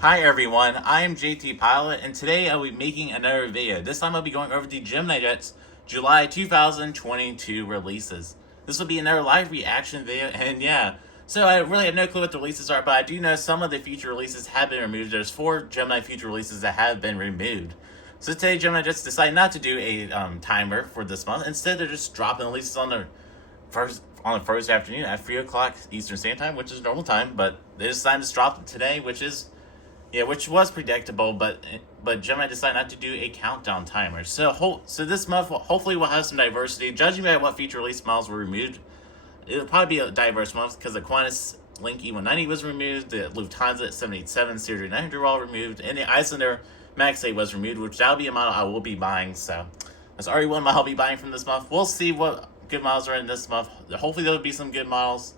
Hi everyone, I am JT Pilot, and today I'll be making another video. This time I'll be going over the Gemini Jets July 2022 releases. This will be another live reaction video, and yeah, so I really have no clue what the releases are, but I do know some of the future releases have been removed. There's 4 Gemini future releases that have been removed. So today Gemini Jets decided not to do a timer for this month. Instead, they're just dropping releases on the first afternoon at 3 o'clock Eastern Standard Time, which is normal time, but they decided to drop it today, which was predictable, but Gemini decided not to do a countdown timer. So this month, hopefully we'll have some diversity. Judging by what feature release models were removed, it'll probably be a diverse month because the Qantas Link E190 was removed, the Lufthansa 787 Series 900 were all removed, and the Islander Max 8 was removed, which that'll be a model I will be buying. So that's already one model I'll be buying from this month. We'll see what good models are in this month. Hopefully there'll be some good models.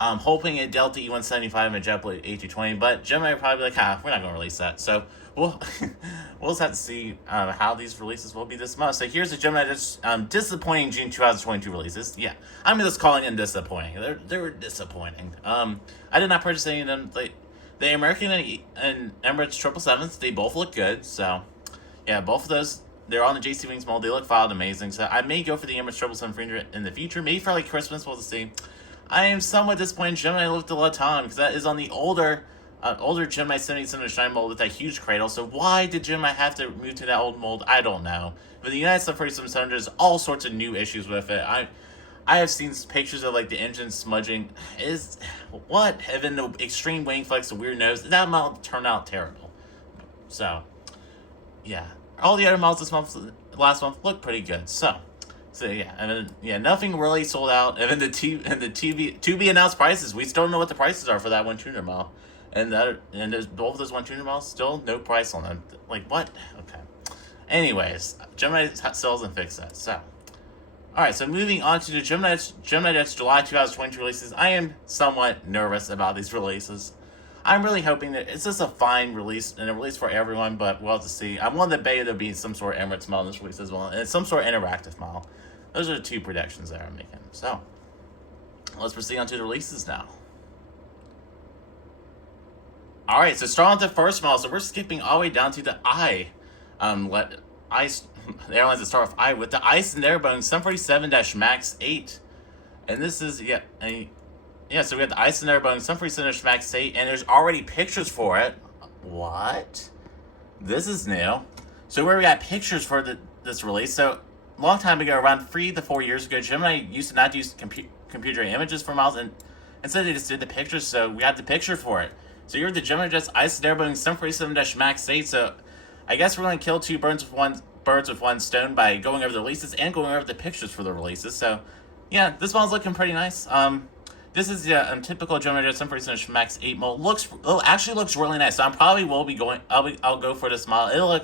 I'm hoping a Delta E175 and a JetBlue A220, but Gemini will probably be like, we're not going to release that. So we'll just have to see how these releases will be this month. So here's the Gemini just disappointing June 2022 releases. Yeah, I'm just calling them disappointing. They were disappointing. I did not purchase any of them. The American and Emirates 777s, they both look good. So yeah, both of those. They're on the JC Wings mold. They look filed amazing. So I may go for the Emirates 777 in the future. Maybe for like Christmas, we'll see. I am somewhat disappointed in Gemini looked a Lutasa because that is on the older Gemini 77 mold with that huge cradle. So why did Gemini have to move to that old mold? I don't know. But the United 747 there's all sorts of new issues with it. I have seen pictures of like the engine smudging. Is what? Having the extreme wing flex, the weird nose. That model turned out terrible. So yeah, all the other models last month look pretty good. So yeah, and then nothing really sold out. And then the to be announced prices, we still don't know what the prices are for that 1 mile, and there's both of those 1 miles still no price on them. Like what? Okay. Anyways, Gemini still doesn't fix that. So, all right. So moving on to the Gemini Jets July 2020 releases, I am somewhat nervous about these releases. I'm really hoping that it's just a fine release and a release for everyone, but we'll have to see. I'm willing to bet there'll be some sort of Emirates model in this release as well, and it's some sort of interactive model. Those are the 2 predictions that I'm making. So let's proceed on to the releases now. All right, so starting with the first model. So we're skipping all the way down to the I. The airlines that start with I with the Icelandair Boeing 747-MAX 8, and this is so we got the Icelandair Boeing 747-MAX 8, and there's already pictures for it. What? This is new. So where we got pictures for this release. So a long time ago, around 3 to 4 years ago, Gemini used to not use computer images for models, and instead they just did the pictures. So we got the picture for it. So you're the Gemini Jets Icelandair Boeing 747-MAX 8. So I guess we're going to kill 2 birds with one stone by going over the releases and going over the pictures for the releases. So yeah, this model's looking pretty nice. This is the typical Gemini Jets 747-MAX 8 mold. Actually looks really nice. So I probably will be going. I'll go for this model.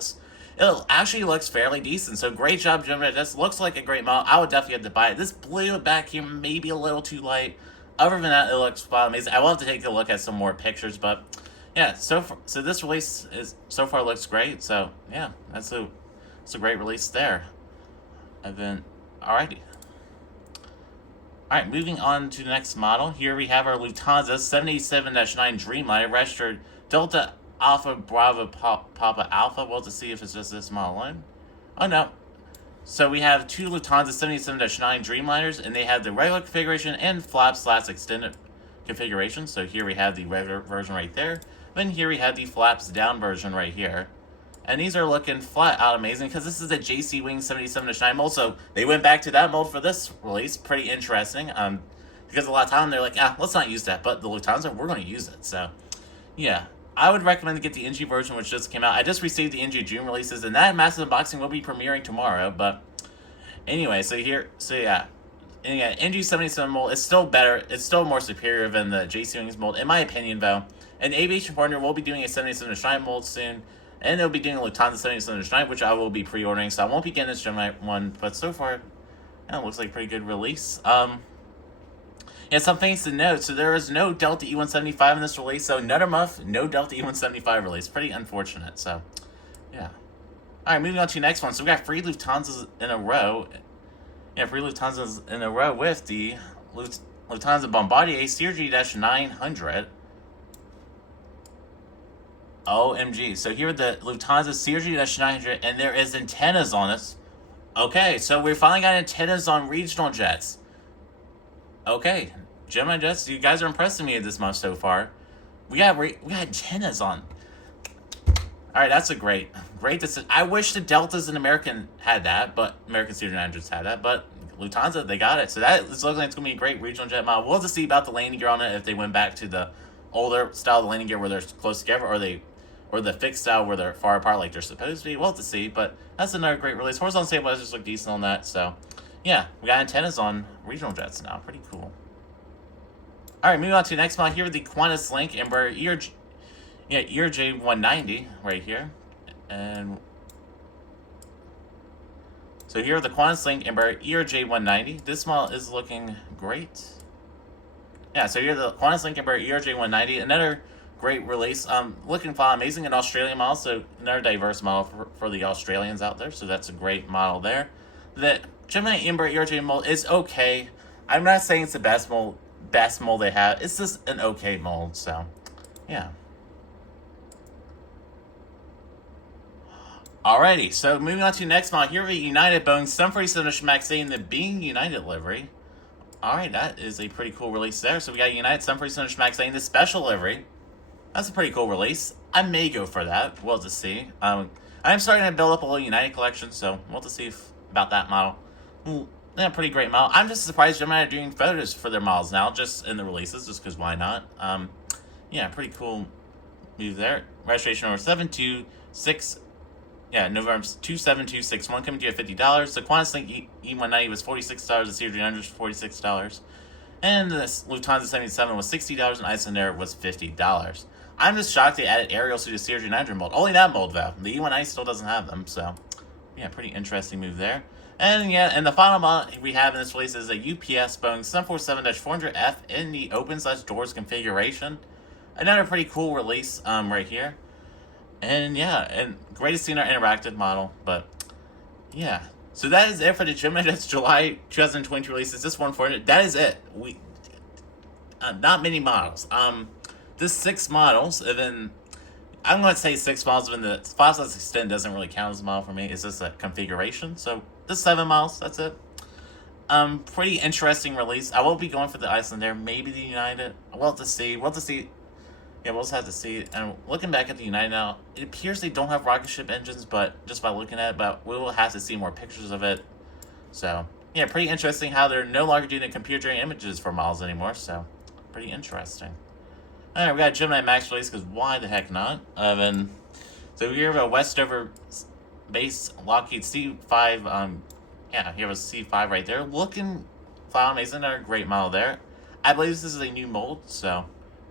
It actually looks fairly decent. So great job, Gemini. This looks like a great model. I would definitely have to buy it. This blue back here may be a little too light. Other than that, it looks amazing. I will have to take a look at some more pictures, but yeah. So this release so far looks great. So yeah, it's a great release there. And then alrighty. Alright, moving on to the next model. Here we have our Lufthansa 787-9 Dreamliner registered Delta Alpha Bravo Papa Alpha. We'll have to see if it's just this model line. Oh no. So we have 2 Lufthansa 787-9 Dreamliners, and they have the regular configuration and flap/extended configuration. So here we have the regular version right there. Then here we have the flaps down version right here. And these are looking flat out amazing because this is a JC Wing 77-9 mold. So they went back to that mold for this release. Pretty interesting. Because a lot of time they're like, let's not use that. But the Lufthansa, we're going to use it. So yeah, I would recommend to get the NG version, which just came out. I just received the NG June releases, and that massive unboxing will be premiering tomorrow. But anyway, NG 77 mold is still better. It's still more superior than the JC Wings mold, in my opinion, though. An aviation partner will be doing a 77-9 mold soon. And they'll be doing a Lufthansa 77-9, which I will be pre-ordering, so I won't be getting this Gemini one, but so far, it looks like a pretty good release. Some things to note. So there is no Delta E175 in this release, so another month, no Delta E175 release. Pretty unfortunate, so, yeah. Alright, moving on to the next one. So we got 3 Lufthansas in a row. Yeah, 3 Lufthansas in a row with the Lufthansa Bombardier CRJ-900. OMG. So here are the Lufthansa CRJ-900, and there is antennas on this. Okay, so we finally got antennas on regional jets. Okay, Gemini Jets, you guys are impressing me this month so far. We got antennas on. All right, that's a great decision. I wish the Deltas and American had that, but American CRJ-900s had that, but Lufthansa, they got it. So that is looking like it's going to be a great regional jet model. We'll have to see about the landing gear on it, if they went back to the older style of the landing gear where they're close together, or the fixed style where they're far apart like they're supposed to be. We'll have to see, but that's another great release. Horizontal stabilizers look decent on that, so yeah, we got antennas on regional jets now. Pretty cool. All right, moving on to the next model here, the Qantas Link Embraer ERJ190 right here. And so here are the Qantas Link Embraer ERJ190. This model is looking great. Yeah, so here are the Qantas Link Embraer ERJ190. Another great release. Looking fine, amazing. An Australian model, so another diverse model for the Australians out there. So that's a great model there. The Gemini Embraer ERJ mold is okay. I'm not saying it's the best mold they have. It's just an okay mold, so yeah. Alrighty, so moving on to the next model. Here we have a United Boeing 747 MAX 8 in the Being United livery. Alright, that is a pretty cool release there. So we got a United 747 MAX 8 in the special livery. That's a pretty cool release. I may go for that. We'll have to see. I'm starting to build up a little United collection, so we'll have to see about that model. Yeah, pretty great model. I'm just surprised Gemini are doing photos for their models now, just in the releases, just because why not? Yeah, pretty cool move there. Registration number 726. Yeah, November 27261, coming to you at $50. The Qantas Link E190 was $46. The CRJ900 was $46. And the Lufthansa 77 was $60, and Icelandair was $50. I'm just shocked they added aerials to the CRJ900 mold. Only that mold, though. The E190 still doesn't have them, so yeah, pretty interesting move there. And yeah, and the final model we have in this release is a UPS Boeing 747-400F in the open/doors configuration. Another pretty cool release right here. And yeah, and great to see in our interactive model, but yeah. So that is it for the Gemini Jets July 2022 releases. This one for it. That is it. We not many models. This 6 models, and then I'm going to say 6 models. When the file size extend doesn't really count as a model for me. It's just a configuration. So this 7 models. That's it. Pretty interesting release. I will be going for the Icelandair, maybe the United. We'll have to see. We'll have to see. Yeah, we'll just have to see. And looking back at the United now, it appears they don't have rocket ship engines, but just by looking at it, but we will have to see more pictures of it. So, yeah, pretty interesting how they're no longer doing the computer-generated images for models anymore, so pretty interesting. Alright, we got a Gemini Max release, because why the heck not? And so here we have a Westover base Lockheed C5, yeah, here was C5 right there. Looking fine, amazing, another great model there. I believe this is a new mold, so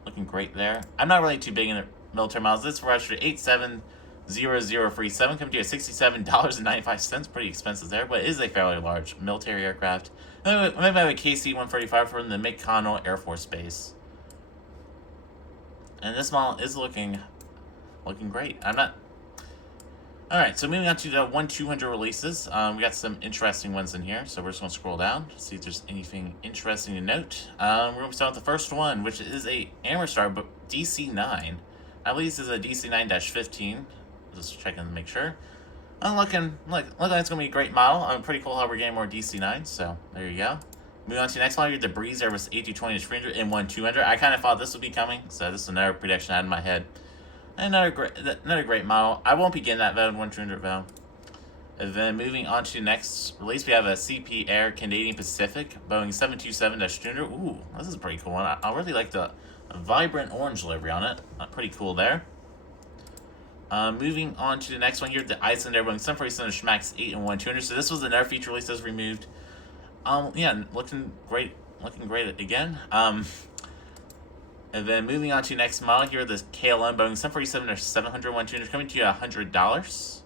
looking great there. I'm not really too big in the military models. This registered 870037, coming to you at $67.95. Pretty expensive there, but it is a fairly large military aircraft. Maybe I have a KC-135 from the McConnell Air Force Base. And this model is looking great. Alright, so moving on to the 1-200 releases. We got some interesting ones in here, so we're just going to scroll down to see if there's anything interesting to note. We're going to start with the first one, which is a Emirates but DC-9. I believe this is a DC-9-15. Just checking to make sure. Looking like it's going to be a great model. Pretty cool how we're getting more DC-9s, so there you go. Moving on to the next model, the Breeze Airbus A220-300 in 1-200. I kind of thought this would be coming, so this is another prediction I had in my head. Another great model. I won't be getting that though in 1-200 though. And then moving on to the next release, we have a CP Air Canadian Pacific Boeing 727-200. Ooh, this is a pretty cool one. I really like the vibrant orange livery on it. Pretty cool there. Moving on to the next one here, the Icelandair Boeing 747 MAX 8 in 1-200. So this was another feature release that was removed. Yeah, looking great again. And then moving on to the next model here, the KLM Boeing 747-700 1-200 coming to you at $100.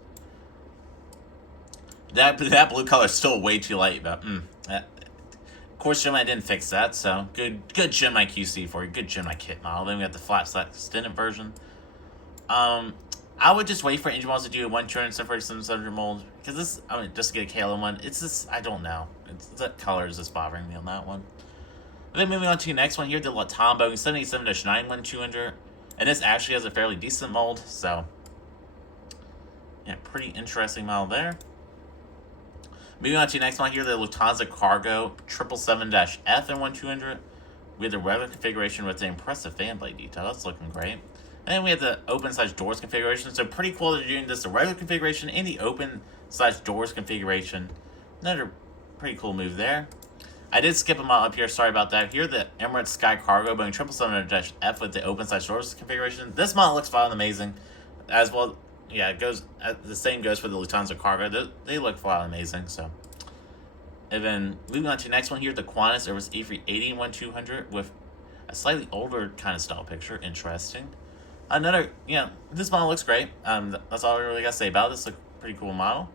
That blue color is still way too light, but of course Gemini didn't fix that, so good Gemini QC for you, good Gemini kit model. Then we got the flat slack extended version. I would just wait for engine models to do a 1-200 747-700 mold, because this, just to get a KLM one, it's just, I don't know. That color is just bothering me on that one. Then moving on to the next one here, the Lutasa Boeing 787-9 1-200. And this actually has a fairly decent mold, so yeah, pretty interesting model there. Moving on to the next one here, the Lutasa Cargo 777-F in 1200. We have the regular configuration with the impressive fan blade detail. That's looking great. And then we have the open/doors configuration. So pretty cool that they're doing this, the regular configuration and the open/doors configuration. Another pretty cool move there. I did skip a model up here. Sorry about that. Here, the Emirates Sky Cargo Boeing 777-F with the open/doors configuration. This model looks fun and amazing, as well. Yeah, it goes. The same goes for the Lufthansa Cargo. They look fun and amazing. So, and then moving on to the next one here, the Qantas Airbus A380 1200 with a slightly older kind of style picture. Interesting. Another, this model looks great. That's all I really got to say about it. This looks pretty cool model.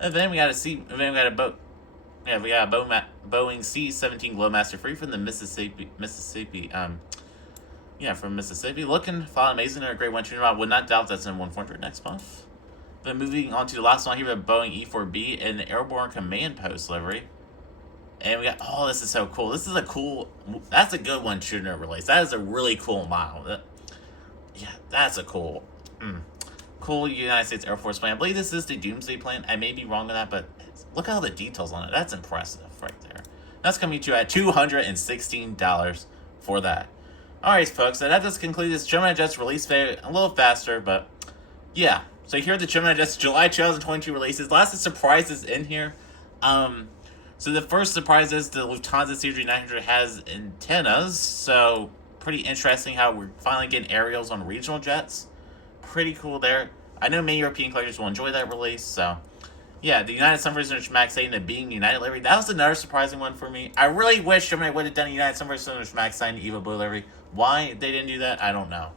And then we got a boat. Yeah, we got a Boeing C-17 Glowmaster free from the Mississippi. From Mississippi. Looking fun, amazing, and a great one-tuner model. Would not doubt that's in 100 next month. Then moving on to the last one here, the Boeing E-4B in the Airborne Command Post livery. And we got, this is so cool. That's a good one-tuner release. That is a really cool model. That's a cool United States Air Force plane. I believe this is the Doomsday plane. I may be wrong on that, but look at all the details on it. That's impressive right there. That's coming to you at $216 for that. Alright, folks, so that does conclude this Gemini Jets release video. A little faster, but yeah. So here are the Gemini Jets July 2022 releases. Lots of surprises in here. So the first surprise is the Lufthansa CRJ900 has antennas. So pretty interesting how we're finally getting aerials on regional jets. Pretty cool there. I know many European collectors will enjoy that release. So yeah, the United Sunrise Max 8 and the Being United livery. That was another surprising one for me. I really wish Gemini would have done a United Sunrise Max 9 Evo Blue livery. Why they didn't do that, I don't know.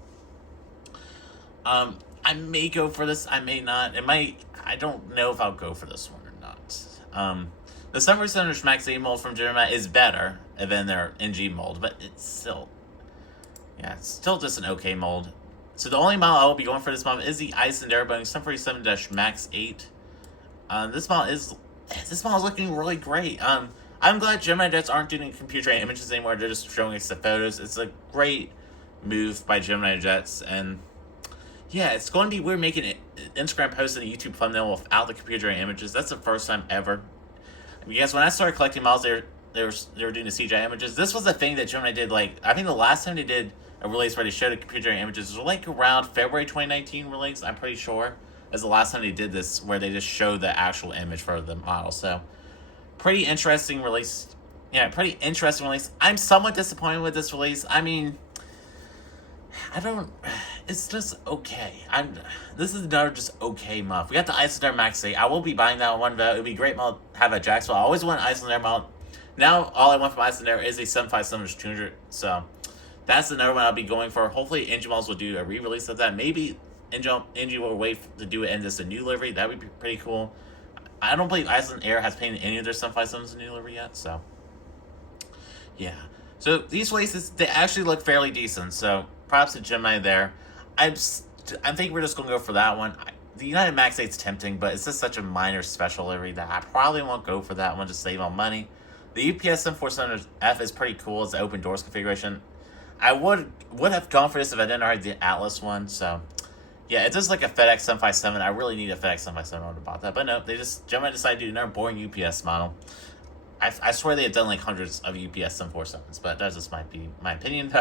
I may go for this. I may not. I don't know if I'll go for this one or not. The Sunrise Max 8 mold from Gemini is better than their NG mold, but it's still just an okay mold. So the only model I will be going for this month is the Icelandair Boeing 747-Max 8. This model is looking really great. I'm glad Gemini Jets aren't doing computer-generated images anymore. They're just showing us the photos. It's a great move by Gemini Jets, and yeah, it's going to be weird making an Instagram post and a YouTube thumbnail without the computer-generated images. That's the first time ever. Because when I started collecting models, they were doing the CGI images. This was a thing that Gemini did. Like, I think the last time they did a release where they showed the computer-generated images was like around February 2019 release. I'm pretty sure is the last time they did this, where they just showed the actual image for the model. So pretty interesting release. Yeah, pretty interesting release. I'm somewhat disappointed with this release. I mean, it's just okay. This is another just okay month. We got the Icelandair Max 8. I will be buying that one, though. It would be great to have at Jacksonville. I always want an Icelandair mount. Now, all I want from Icelandair is a 757-200. So that's another one I'll be going for. Hopefully, NG Malls will do a re-release of that. Maybe NG will wait to do it in just a new livery. That would be pretty cool. I don't believe Icelandair has painted any of their 757s in new livery yet. So yeah. So these releases, they actually look fairly decent. So props to Gemini there. I think we're just going to go for that one. The United Max 8's tempting, but it's just such a minor special livery that I probably won't go for that one to save on money. The UPS 747F is pretty cool. It's the open doors configuration. I would have gone for this if I didn't already the Atlas one. So yeah, it's just like a FedEx 757. I really need a FedEx 757. I would have bought that, but no, Gemini decided to do another boring UPS model. I swear they have done like hundreds of UPS 747s, but that just might be my opinion.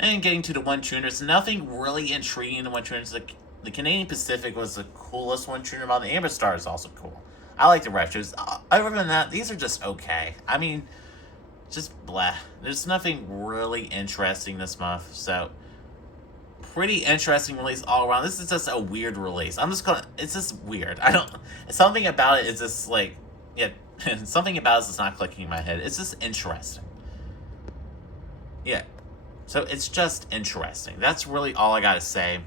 And getting to the one tuners, nothing really intriguing in the one tuners. The Canadian Pacific was the coolest one tuner model. The Amber Star is also cool. I like the retros. Other than that, these are just okay. I mean, just blah. There's nothing really interesting this month. So pretty interesting release all around. This is just a weird release. It's just weird. Something about it is just like, yeah, something about it is not clicking in my head. It's just interesting. Yeah. So it's just interesting. That's really all I gotta say.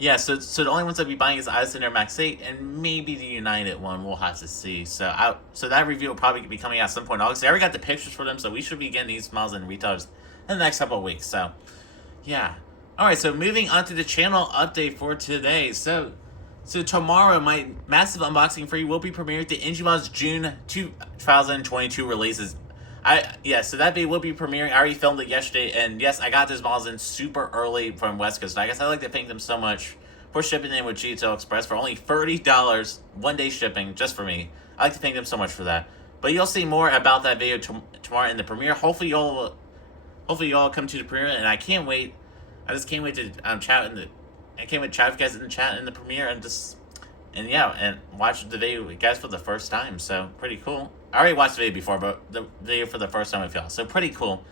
Yeah, so the only ones I'll be buying is Icelandair Max 8 and maybe the United one. We'll have to see. So that review will probably be coming out at some point in August. I already got the pictures for them, so we should be getting these models in retailers in the next couple of weeks. So yeah. Alright, so moving on to the channel update for today. So tomorrow, my massive unboxing for you will be premiering the NG Mods June 2022 releases. So that video will be premiering. I already filmed it yesterday, and yes, I got those models in super early from West Coast. I guess I'd like to thank them so much for shipping in with GTL Express for only $30, 1 day shipping, just for me. I'd like to thank them so much for that. But you'll see more about that video tomorrow in the premiere. Hopefully y'all come to the premiere, and I can't wait. I just can't wait to chat I can't wait to chat with you guys in the chat in the premiere and watch the video with you guys for the first time. So pretty cool. I already watched the video before, but the video for the first time with y'all. So pretty cool.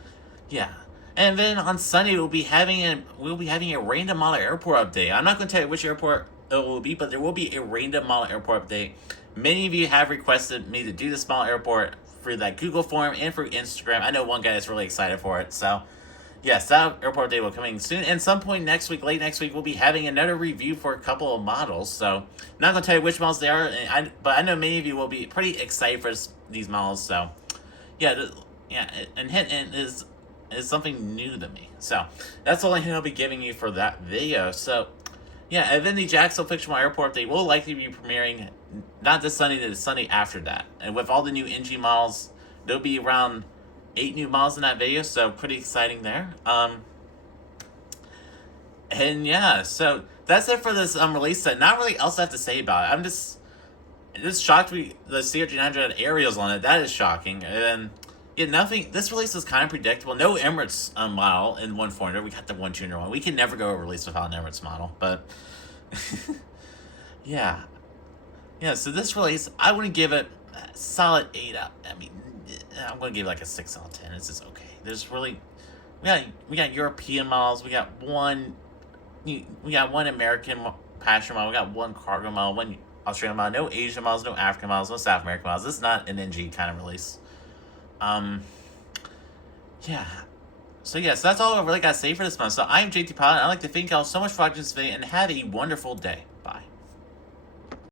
Yeah. And then on Sunday we'll be having a random model airport update. I'm not going to tell you which airport it will be, but there will be a random model airport update. Many of you have requested me to do this model airport through that Google form and through Instagram. I know one guy is really excited for it. So yes, that airport day will be coming soon. And some point next week, late next week, we'll be having another review for a couple of models. So not going to tell you which models they are, but I know many of you will be pretty excited for these models. So and hint is something new to me. So that's all I'll be giving you for that video. So yeah, and then the Jacksonville Fictional Airport, they will likely be premiering not this Sunday, the Sunday after that. And with all the new NG models, there'll be around 8 new models in that video, so pretty exciting there. And yeah, so that's it for this release set. Not really else I have to say about it. I'm just shocked the CRJ900 had aerials on it. That is shocking. And then nothing. This release is kind of predictable. No Emirates model in 1.400. We got the 1.201. We can never go a release without an Emirates model, but yeah. So this release, I want to give it a solid 8 out. I mean, I'm going to give it like a 6 out of 10. It's just okay. There's really, we got European models. We got one American passenger model. We got one cargo model, one Australian model. No Asian models, no African models, no South American models. This is not an NG kind of release. So that's all I really got to say for this month. So I'm JT Pilot. I'd like to thank y'all so much for watching this video, and have a wonderful day.